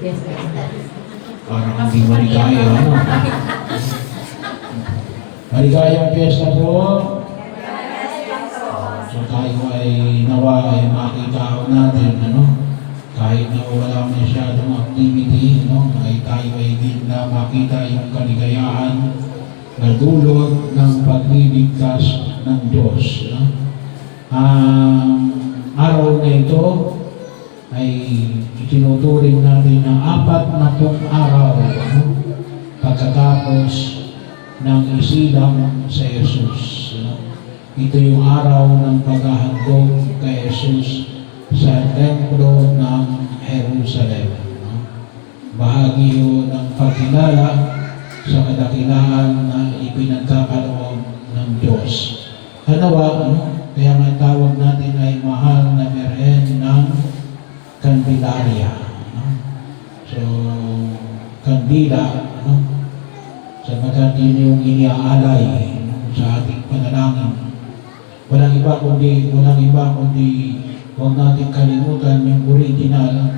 Yes, sir. Parang hindi maligaya, ano? Maligayang piyesta po. So tayo ay nawa ay makita ko natin, ano? Kahit na wala masyadong activity, no? Ay tayo ay din na makita yung kaligayahan na dulot ng pagliligtas ng Diyos. No? Araw na ito ay itinuturing natin ng 40 araw, no? Pagkatapos ng isilang sa Jesus. No? Ito yung araw ng paghahandog kay Jesus sa templo ng Jerusalem. No? Bahagi yun ng pagkilala sa kadakilaan na ipinagkakaloon ng Diyos. Hanawa, no? Kaya nga tawag natin ay mahal na Birhen ng Candelaria. No? So, kandila, no? Sabagat yun yung iniaalay sa ating panalangin. Walang iba kundi huwag natin kalimutan yung original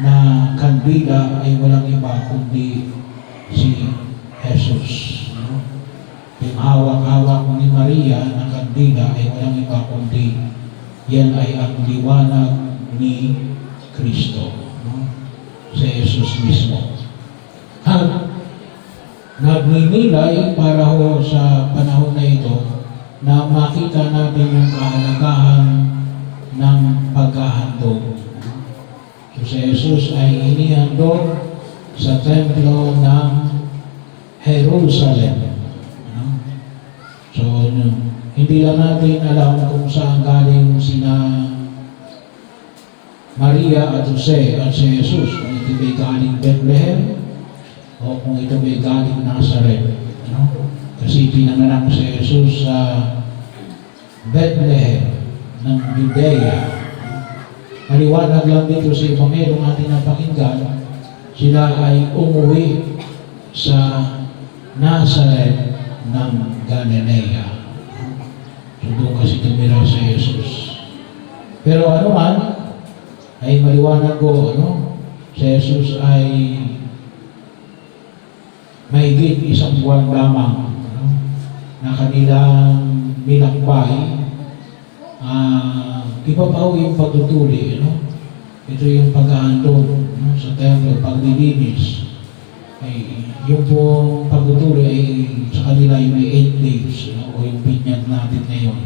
na kandila ay walang iba kundi si Jesus. No? Yung hawak-hawak ni Maria na kandila ay walang iba kundi yan ay ang liwanag ni Kristo. No? Si Jesus mismo. At nagninilay para ho sa panahon na ito na makita natin yung kahalagahan ng paghahandog. So si Jesus ay inihandog sa templo ng Jerusalem. So hindi lang natin alam kung saan galing sina Maria at Jose at si Jesus. Kung ito ba'y galing Bethlehem o kung ito ba'y galing Nazareth. Kasi pinanganak si Jesus sa Bethlehem ng Judea. Maliwanag lang dito sa Ebanghelyo ating napakinggan, sila ay umuwi sa Nazareth ng Galilea. So doon kasi tumira si Jesus. Pero ano man, ay maliwanag ko, si Jesus ay mahigit 1 buwan lamang na kanilang binakbay. Iba pa ho yung pagtutuli, ito yung paghahandog sa templo, paglilinis. Ay, yung pong pagtutuli ay sa kanila ay may 8 days, o yung binyag natin ngayon.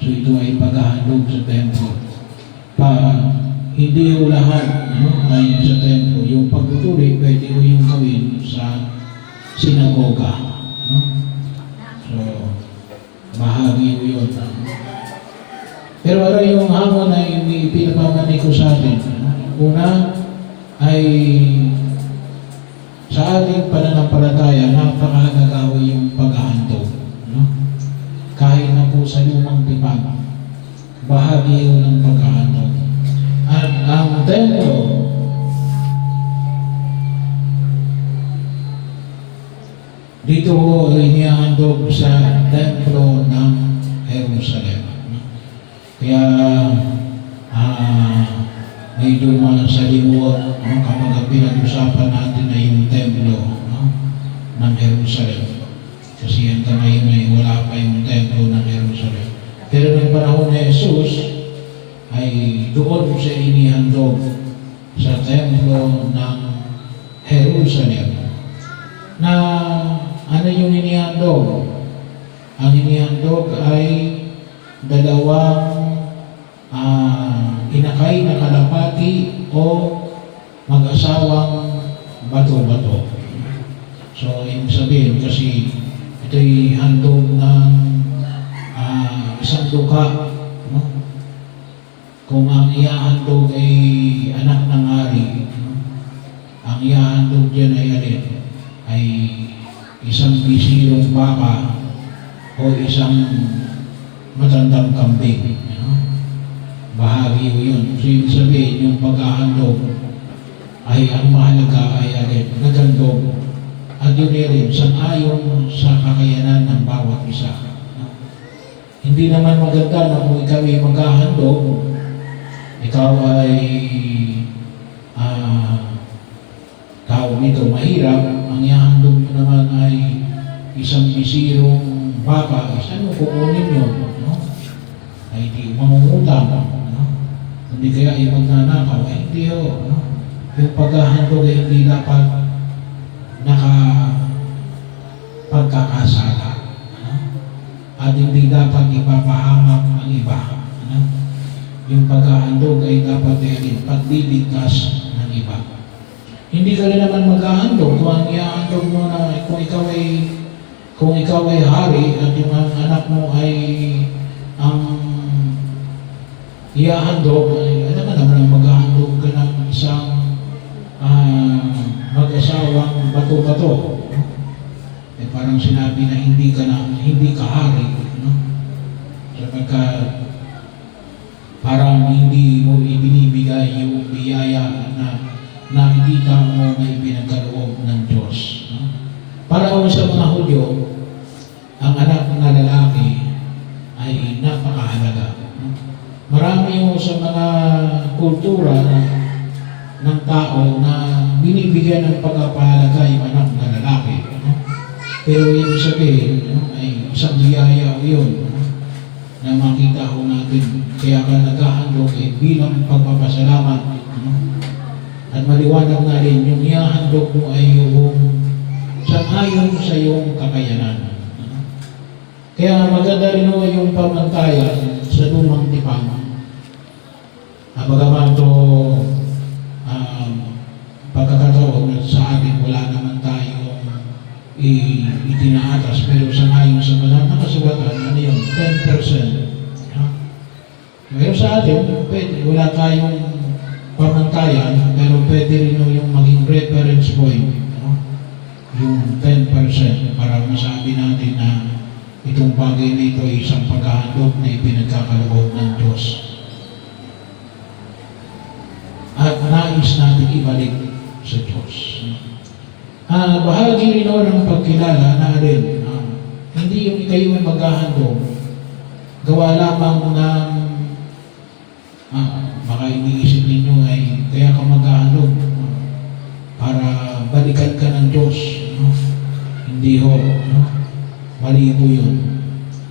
So ito ay paghahandog sa templo. Hindi yung lahat ay sa templo. Yung pagtutuli, pwede ko yung gawin sa sinagoga. So, bahagi ko yun. Pero ano yung hamon na pinapamani ko sa atin? Una ay sa ating pananampalataya, napakahalaga ho yung paghahandog. Kahit na po sa lumang tipan, bahagi ho ng paghahandog. At ang templo, dito ho inihandog sa templo ng Jerusalem. Kaya medyo masalimuot kapag pinag-usapan natin na yung templo ng Jerusalem. Kasi yan ngayon ay wala pa yung templo ng Jerusalem. Pero ng panahon ni Jesus ay doon siya inihandog sa templo ng Jerusalem. Na ano yung inihandog? Ang inihandog ay dalawang inakay na kalapati o mag-asawang bato-bato. So, ibig sabihin kasi ito'y handog ng isang dukha. Kung ang iahandog ay anak ng hari, ang iahandog dyan ay alin? Ay isang bisirong baka o isang matandang kambing. Bahagi ko yun. So, ibig sabihin, yung paghahandog ay ang mahalaga ay alin, nagandog. At yun rin, sang-ayon sa kakayanan ng bawat isa. Hindi naman maganda na kung ikaw ay maghahandog, ikaw ay nito, mahirap, ang ihahandog mo naman ay isang bisirong baka, saan mo kukunin yun? No? Ay di mangungutang, no? Hindi kaya ay magnanakaw, ay hindi ho. No? Yung paghahandog ay hindi dapat pagkakasala. No? At hindi dapat ipapahamak ang iba. No? Yung paghahandog ay dapat ay pagliligtas ng iba. Hindi ka rin naman maghahandog kung ang ihahandog mo na kung ikaw ay hari at yung anak mo ay ang ihahandog, ay alam ka naman ang maghahandog ka ng isang mag-asawang bato-bato. Eh parang sinabi na hindi ka hari, no? Sapagkat parang hindi mo ibinibigay yung biyaya na nakikita mo na ipinagkaloob ng Diyos. No? Para sa mga Hudyo, ang anak na lalaki ay napakahalaga. No? Marami yung sa mga kultura ng tao na binibigyan ng pagpapahalaga yung anak na lalaki. No? Pero ibig sabihin, no, ay isang biyaya yun, no? Na makita ko natin. Kaya ka naghahandog ay bilang pagpapasalamat. No? At maliwanag na rin, yung ihahandog mo ay yung sangayon sa iyong kakayanan. Kaya maganda rin mo yung pamantayan sa lumang tipan. Bagaman ito pagkakataon at sa atin wala naman tayong itinaatas, pero sangayon sa mga nakasugatan, ano yung 10%. Pero sa atin, pwede, wala tayong pamantayan, pero pwede rin yung maging reference point, no? Yung 10% para masabi natin na itong bagay na ito ay isang paghahandog na ipinagkakaloob ng Diyos. At nais natin ibalik sa Diyos. Bahagi rin ng pagkilala na rin, hindi yung kayo ay maghahandog, gawa lamang ng baka iniisip ninyo ay kaya ka maghahandog para balikan ka ng Diyos. No? Hindi ho. No? Mali po yun.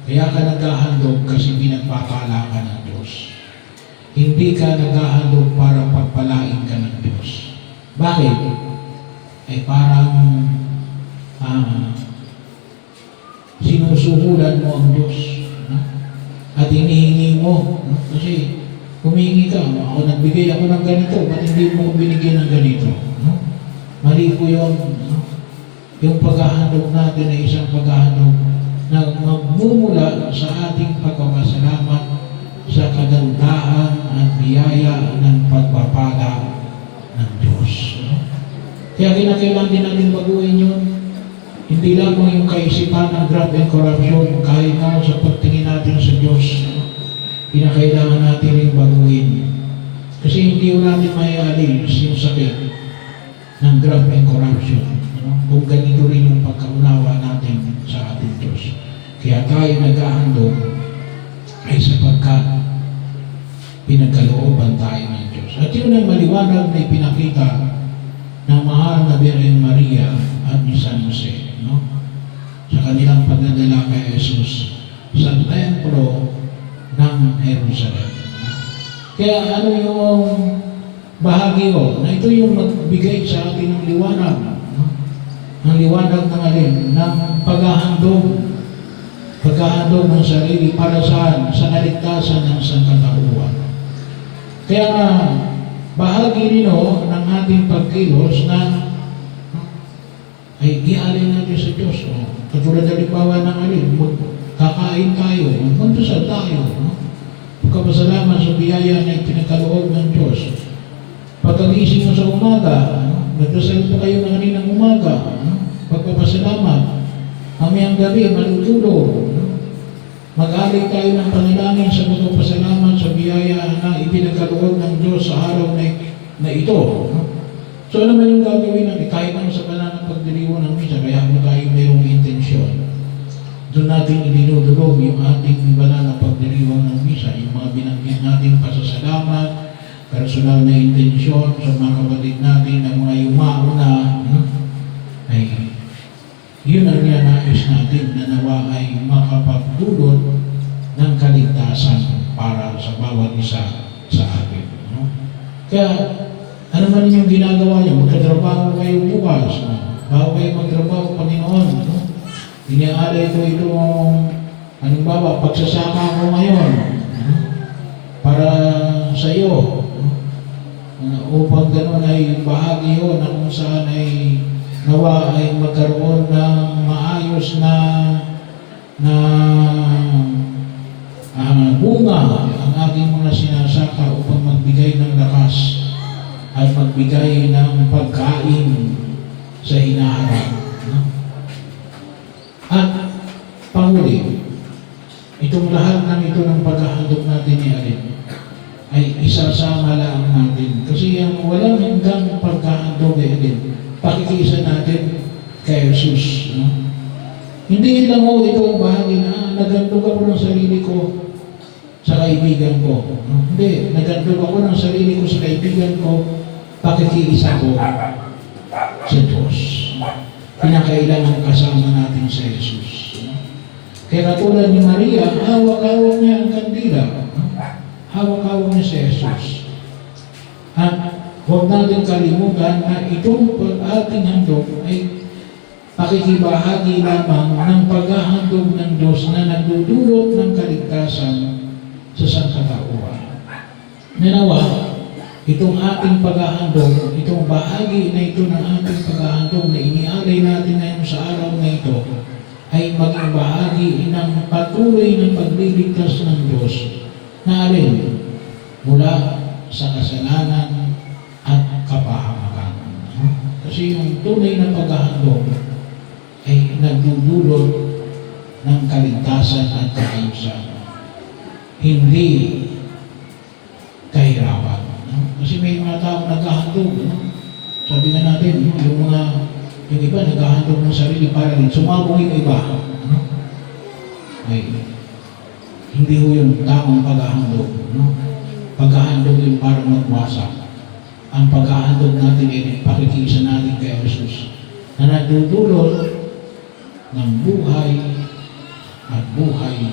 Kaya ka naghahandog kasi pinagpapala ka ng Diyos. Hindi ka naghahandog para pagpalain ka ng Diyos. Bakit? Ay parang sinusuhulan mo ang Diyos. No? At hinihingi mo. No? Kasi humingi ka, ako nagbigay ako ng ganito, ba't hindi mo ko binigyan ng ganito? No? Mali po yun. No? Yung paghahandog natin ay isang paghahandog na magmumula sa ating pagpapasalamat sa kagandahan at biyaya ng pagpapala ng Diyos. No? Kaya kinakailangan din natin baguhin yun. Hindi lang yung kaisipan ng graft and corruption, kahit na sa pagtingin natin sa Diyos, kinakailangan natin rin baguhin. Kasi hindi natin maialis yung sakit ng graft and corruption. Kung ganito rin yung pagkaunawa natin sa ating Diyos. Kaya tayo naghahandog ay sapagkat pinagkalooban tayo ng Diyos. At yun ang maliwanag na ipinakita ng mahal na Birhen Maria at ni San Jose, no? Sa kanilang pagdadala kay Jesus sa templo ng Jerusalem. Kaya ano yung bahagi na ito yung magbigay sa atin ng liwanag. Ang liwanag ng alin, ng paghahandog ng sarili para saan? Sa kaligtasan ng sangkatauhan. Kaya bahagi rin ng ating pagkilos na ay ialin natin sa Diyos. Katulad na limbawa ng alin, kakain tayo, magmundasal tayo. Pagkapasalamat sa biyaya na ipinagkaloob ng Diyos. Pagkagising mo sa umaga, nagdasal po kayo ng kaninang umaga. Pagpapasalamat. Mamayang gabi, malutulog. Mag-alay tayo ng panalangin sa pagpapasalamat sa biyaya na ipinagkaloob ng Diyos sa araw na ito. So ano man yung gagawin natin? Kahit naman sa banal ng pagdiriwang ng misa, kaya mo tayo mayroong intensyon. Doon natin idinudulog yung ating banal na pagdiriwang ng misa, yung mga binanggit natin pasasalamat, personal na intensyon sa mga kapatid natin na mga yumauna, magdudulot ng kaligtasan para sa bawat isa sa atin. No? Kaya, ano man yung ginagawa niyo, magkatrabaho kayo bukas. No? Bago kayo magtrabaho, Panginoon. No? Iniaalay ko itong, halimbawa, pagsasaka ko ngayon. No? Para sa iyo. No? Upang gano'n ay bahagi yun na kung saan ay nawa ay magkaroon ng maayos na bunga ang ating mga sinasaka upang magbigay ng lakas at magbigay ng pagkain sa hinaharap. No? At panghuli, itong lahat ng ito ng paghahandog natin ni Alin ay isasama lang natin. Kasi ang walang hanggang paghahandog ni Alin, pakikisa natin kay Jesus. No? Hindi lang ho ito ang bahagi na naghandog ako ng sarili ko sa kaibigan ko. No? Hindi, naghandog ako ng sarili ko sa kaibigan ko, pakikiisa ko sa Diyos. Kinakailangan kasama natin sa Jesus. No? Kaya katulad ni Maria, hawak-hawak niya ang kandila. No? Hawak-hawak niya sa Jesus. At huwag natin kalimutan na itong ating handog ay pakikibahagi lamang ng paghahandog ng Diyos na nagdudulot ng kaligtasan sa sangkatauhan. Nanawa, itong ating paghahandog, itong bahagi na ito ng ating paghahandog na inialay natin ngayon sa araw na ito, ay maging bahagi ng patuloy ng pagliligtas ng Diyos na alin mula sa kasalanan at kapahamakan. Kasi yung tunay na paghahandog ay nagdudulot ng kaligtasan at kaayusan. Hindi kahirapan. Kasi may mga taong naghahandog. Sabi nga natin, yung iba naghahandog ng sarili para rin sumabong yung iba. Ay, hindi ho yung tamang paghahandog. Paghahandog yung para magwasak. Ang paghahandog natin ay pakikisa natin kay Jesus na nagdudulot ng buhay at buhay